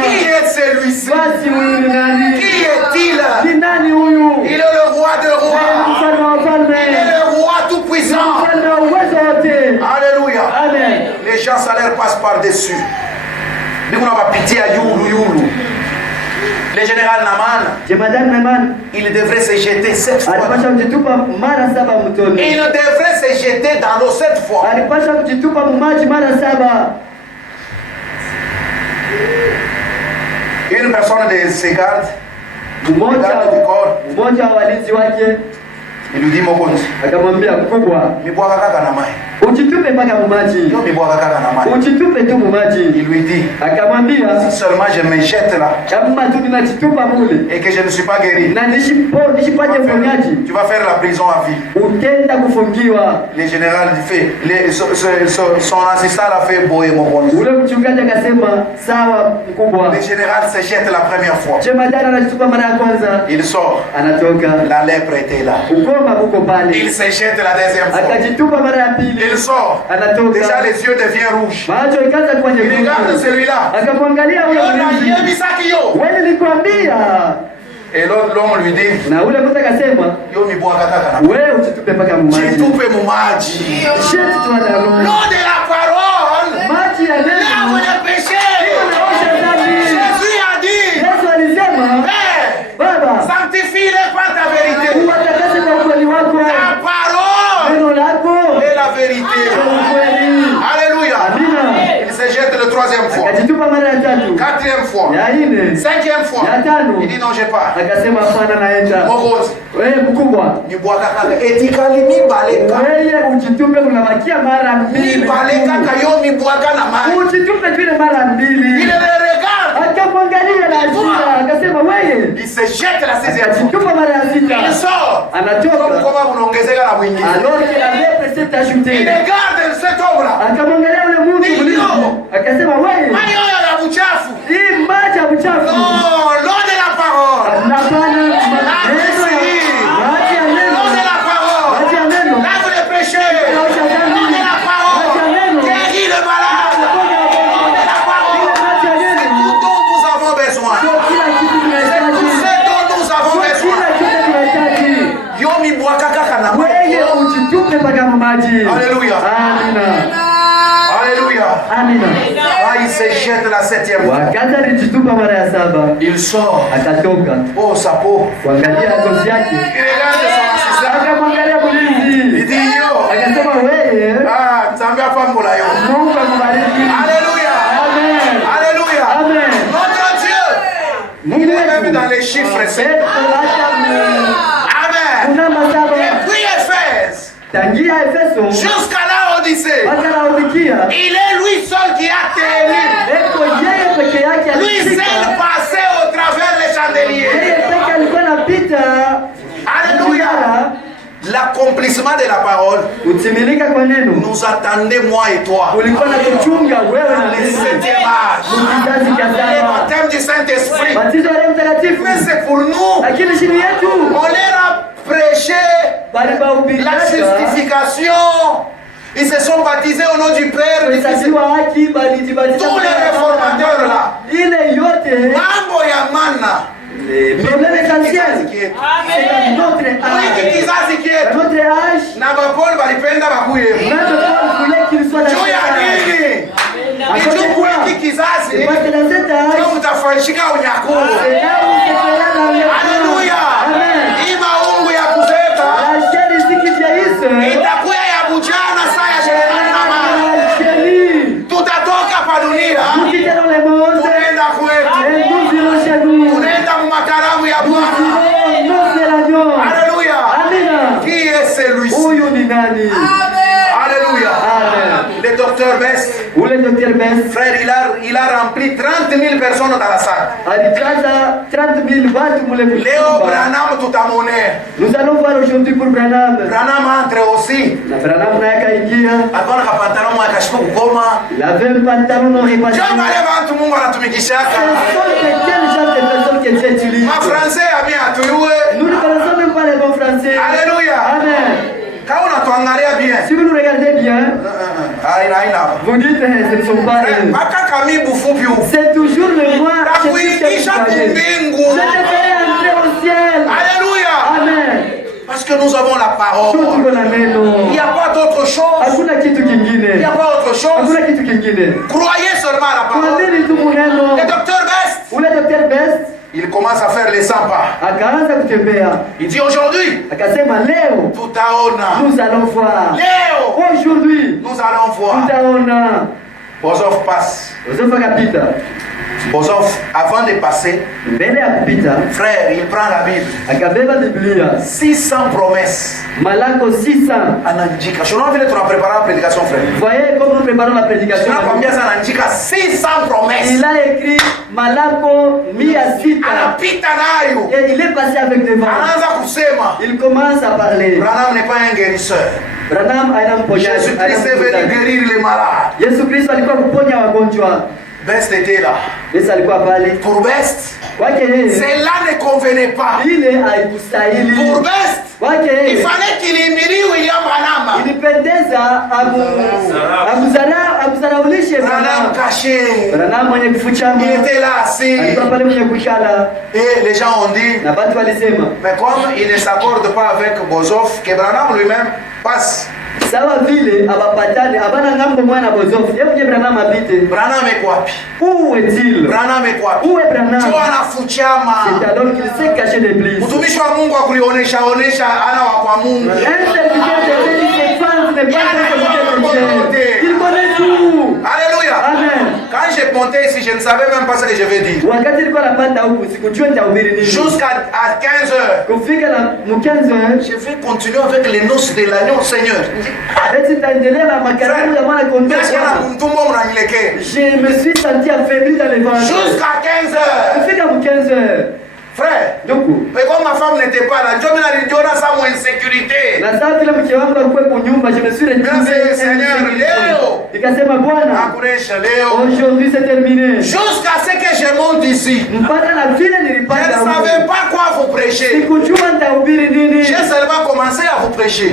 Qui est celui-ci? Qui est-il? Il est le roi de rois. Il est le roi tout-puissant. Alléluia. Les gens, ça leur passe par-dessus. Mais on n'a pas pitié à Youlou. Le général Naman, il devrait se jeter 7 fois. Il devrait se jeter dans l'eau 7 fois. Une personne de ses gardes, du corps, il lui dit Mokonzi, mi boaka kaka na mai. Ujitupe mpaka mumaji. Yo mibwaka kaka na maji. Ujitupe tu mumaji. Il lui dit, akamwambia, si seulement je me jette là kama tu ninajitupa mule et que je ne suis pas guéri, na nishipate uponyaji, tu vas faire la prison à vie. Utenda kufungiwa. Le général fait, son assistant l'a fait boye mokonzi. Ule mchungaji akasema sawa mkubwa. Le général se jette la première fois. Jemadari anajitupa mara ya kwanza. Il sort. Anatoka. La lèpre était là. Ukoma uko pale. Il se jette la deuxième fois. Akajitupa mara ya pili. Il sort. Anatoka. Déjà les yeux deviennent rouges. Macho ikaanza kuwa nyekundu. Regarde celui-là. Akamwangalia huyo mlinzi. Wewe nilikwambia. Et l'homme lui dit, na ule mtu akasema, yo mibwaka kaka na wewe usitupe mpaka mumaji. Jitupe mumaji. Sheti tu ala roho. L'eau de la parole. Maji ya neno. Lave les péchés. Jésus a dit. Yesu alisema, Baba, sanctifie-les par ta vérité. Uwatakase kwa ukweli wako. Ta parole. Neno lako. Et la vérité. Alléluia. Amina. Il se jette le troisième fois. Akajitupa mara ya tatu. Quatrième fois. Ya nne. Cinquième fois. Ya tano. Il dit non, j'ai pas. Akasema hapana naenda. Mokozi. Wewe mkubwa. Ni bwaka kaka. Etikali mi baleka. Wewe ujitupe unabakia mara mbili. Mi baleka kayo mi bwaka na maji. Ujitupe vile mara mbili. Il le regarde. Akamwangalia na ajira. Akasema wewe. Il se jette la sixième fois. Akajitupa mara ya sita. Il sort. Anatoka. Kama unaongezeka na mwingine. Alors que la lèpre s'est ajoutée. Il regarde cet homme là. Akamwangalia yule mtu. Akasema wewe. Maji ya buchafu. Hii maji ya buchafu. Non, l'eau de la parole. Hapana. Alléluia. Amina. Alléluia. Amina. Ah, il se jette la septième fois. Wakati alijitupa mara ya saba. Il sort. Akatoka. Oh, sa peau. Kuangalia ngozi yake. Il regarde son assistant. Akamwangalia mlinzi. Il dit yo. Akasema wewe. Ah, Nzambe afambola yo. Mungu akubariki. Alléluia. Amen. Alléluia. Amen. Notre Dieu. Il est même dans les chiffres. Amen. Depuis Éphèse. Tangia Efeso jusqu'à la Odyssée. Il est lui seul qui a tenu. Lui seul passait au travers les chandeliers. Alléluia. L'accomplissement de la parole nous attendait, moi et toi. Le 7e âge. Le baptême du Saint-Esprit. Mais c'est pour nous. On leur a prêché la justification. Ils se sont baptisés au nom du Père, du Fils. Tous les réformateurs là. Mambo ya mana. Le problème essentiel, c'est notre âge. Notre Paul voulait qu'il soit la Alléluia. tutatoka pa dunia tunaenda kwetu, tunaenda makaramu ya Bwana. Alléluia. Qui est celui-ci? Alléluia. Le docteur Best, frère, il a rempli 30 000 personnes dans la salle. Léo Branham tout à monnaie. Nous allons voir aujourd'hui pour Branham. Branham entre aussi. Branham alikuwa na pantalon mwa kashipo kukoma. Il avait un pantalon non réparti. Jama le bantu Mungu anatumikishaka. Ma français a bien atuyue. Nous ne connaissons même pas les bons français. Alléluia. Amen. Quand on tuangalia bien. Si vous nous regardez bien, vous dites ce ne sont pas eux. C'est toujours le moi qui je te ferai entrer au ciel. Alléluia. Amen. Parce que nous avons la parole. Il n'y a pas d'autre chose. Il n'y a pas autre chose. Croyez seulement à la parole. Le docteur Best, il commence à faire les 100 pas. Il dit aujourd'hui, nous allons voir. Léo, aujourd'hui, nous allons voir. Bozof passe. Bozof, avant de passer, frère, il prend la Bible. 600 promesses. Malako 600. Anandika. Je n'ai envie de te préparer la prédication, frère. Voyez comment nous préparons la prédication. Je n'ai combien ça Anandika 600 promesses. Il a écrit Malako Miyasita. Anapitanayo. Et il est passé avec des vents. Anaanza kusema. Il commence à parler. Branham n'est pas un guérisseur. Branham aina mponyaji. Jésus-Christ est venu guérir les malades. Yesu Kristo alikuwa kuponya wagonjwa. Best était là. Yesu alikuwa pale. Pour Best, kwake yeye cela ne convenait pas. Ile haikustahili. Pour Best, kwake yeye il fallait qu'il imite William Branham. Ilipendeza abuzaraulishe Branham caché. Branham mwenye kuficha. Il était là assis. Alikuwa pale mwenye kuikala. Et les gens ont dit, na watu walisema, mais comme il ne s'accorde pas avec Bozof, que Branham lui-même passe. Sawa vile abapatane abana ngambo mwana Bozof. Hebu je Branham apite. Branham est quoi? Où est-il? Branham est quoi? Où est Branham? Tu anafuchama. C'est alors qu'il s'est caché l'église. Mtumishi wa Mungu akulionesha ana wa kwa Mungu. Il connaît tout. Alléluia. Amen. Quand j'ai monté ici, je ne savais même pas ce que je vais dire. Jusqu'à 15h. Je vais continuer avec les noces de l'agneau, Seigneur. Je me suis senti affaibli dans l'évangile. Jusqu'à 15h. Frère, mais comme ma femme n'était pas là, Dieu m'a ça mon insécurité. Seigneur, aujourd'hui c'est terminé. Jusqu'à ce que je monte ici, je ne savais pas quoi vous prêcher. J'ai seulement commencé à vous prêcher. Et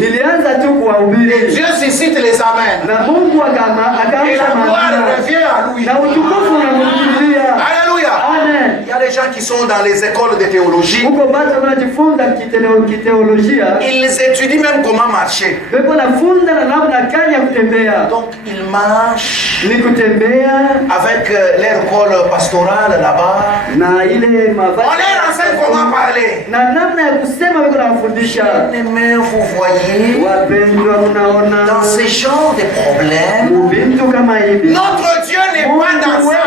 Dieu suscite les amens. Et la gloire revient à lui. Alléluia. Amen. Il y a des gens qui sont dans les écoles de théologie. Ils étudient même comment marcher. Donc ils marchent avec leur col pastoral là-bas. On leur enseigne comment parler. Mais vous voyez, dans ce genre de problèmes, notre Dieu n'est pas dans ça.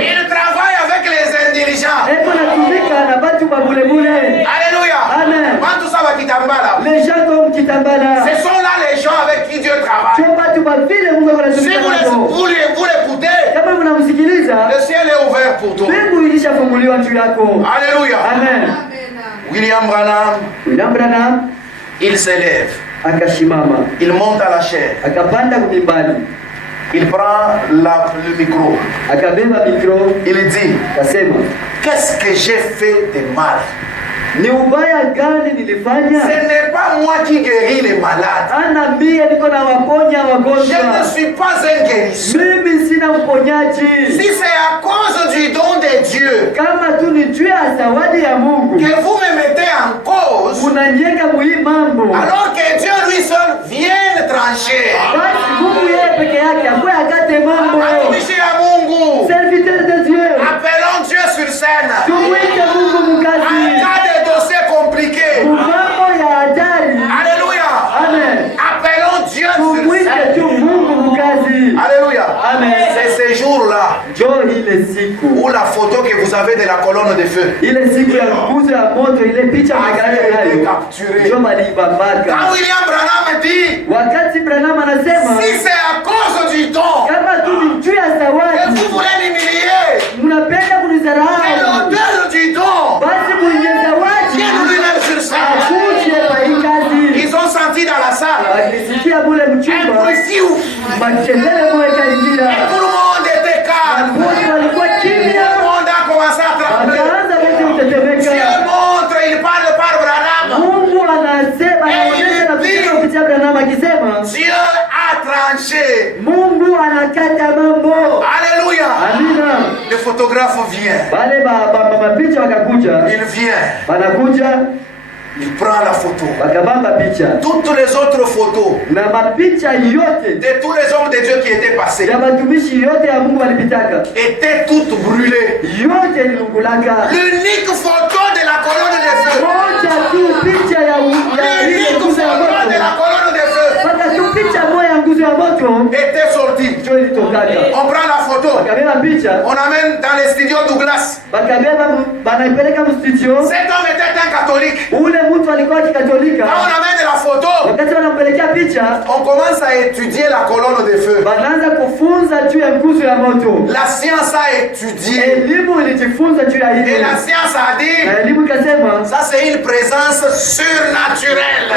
Il travaille avec les intelligents. Alléluia. Amen. Les gens comme Kitambala, ce sont là les gens avec qui Dieu travaille. Si vous l'écoutez, le ciel est ouvert pour toi. Alléluia. Amen. William Branham, il s'élève. Il monte à la chair. Il prend le micro. Il dit, qu'est-ce que j'ai fait de mal? Ce n'est pas moi qui guéris les malades. Je ne suis pas un guérisseur. Si c'est à cause du don de Dieu que vous me mettez en cause, alors que Dieu lui seul vienne trancher. Serviteur de Dieu, appelons Dieu sur scène. En cas de dossier compliqué. Alléluia. Amen. Appelons Dieu sur scène. Alléluia. Amen. C'est ce jour-là où la photo que vous avez de la colonne de feu a été capturée. Quand William Branham dit, si c'est à cause du don que vous voulez l'humilier, c'est l'auteur du don. Dieu lui-même sur scène. Ils ont senti dans la salle un bruit fiouf. Et tout le monde était calme. Tout le monde a commencé à trembler. Dieu montre, il parle par Branham. Dieu a tranché. Alléluia. Le photographe vient. Il vient. Il prend la photo. Toutes les autres photos de tous les hommes de Dieu qui étaient passés étaient toutes brûlées. L'unique photo de la colonne de feu. L'unique photo de la colonne de feu était sortie. On prend la photo. On amène dans les studios Douglas. Cet homme était un catholique. Quand on amène la photo, on commence à étudier la colonne de feu. La science a étudié. Et la science a dit, ça c'est une présence surnaturelle.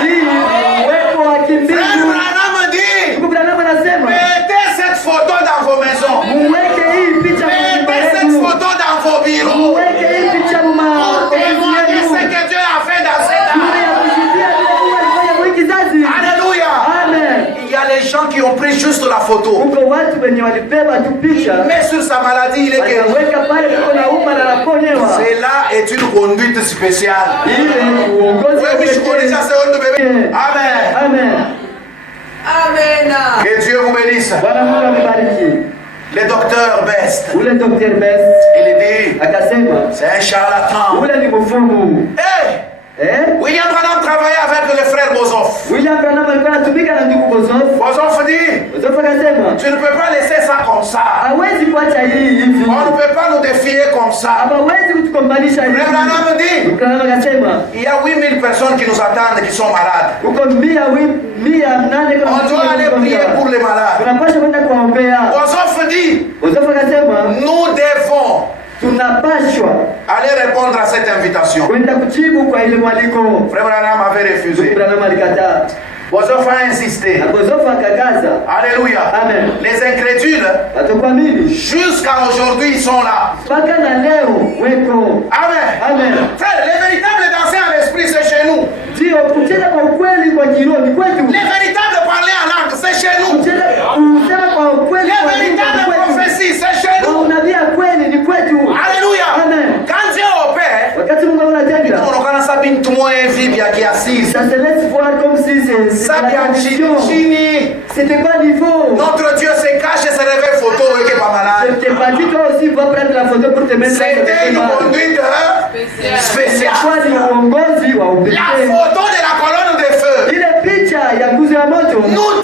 Frère Branham dit, mettez cette photo dans vos maisons. Mettez cette photo dans vos bureaux. Pour témoigner ce que Dieu a fait dans cette âme. Alléluia. Amen. Il y a les gens qui ont pris juste la photo. Il met sur sa maladie, il est guéri. Cela est une conduite spéciale. Amen. Amen. Amen. Que Dieu vous bénisse. Le docteur Best. Il dit, c'est un charlatan. William Branham travaillait avec le frère Bozoff. Bozoff dit, tu ne peux pas laisser ça comme ça. On ne peut pas nous défier comme ça. Frère Branham dit, il y a 8000 personnes qui nous attendent, qui sont malades. On doit aller prier pour les malades. Bozoff dit, nous devons allez répondre à cette invitation. Frère Branham avait refusé. Bozoff a insisté. Alléluia. Amen. Les incrédules, jusqu'à aujourd'hui, ils sont là. Amen. Amen. Frère, les véritables danseurs à l'esprit, c'est chez nous. Les véritables parler en langue, c'est chez nous. Les véritables prophéties, c'est chez nous. Alléluia. Amen. Quand Dieu opère, ça se laisse voir comme si c'était pas niveau. Notre Dieu se cache et se révèle photo et qui est pas malade. C'était une conduite spéciale. La photo de la colonne de feu nous